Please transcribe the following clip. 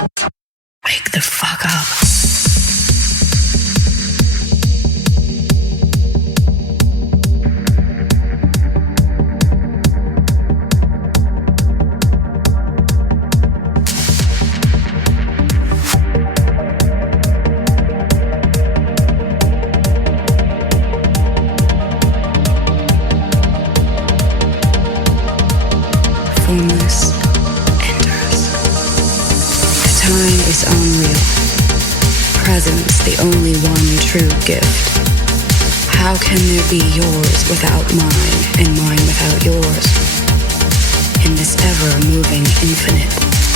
Wake the fuck up. Formless, endless. Time is unreal. Presence the only one true gift. How can there be yours without mine and mine without yours? In this ever-moving infinite.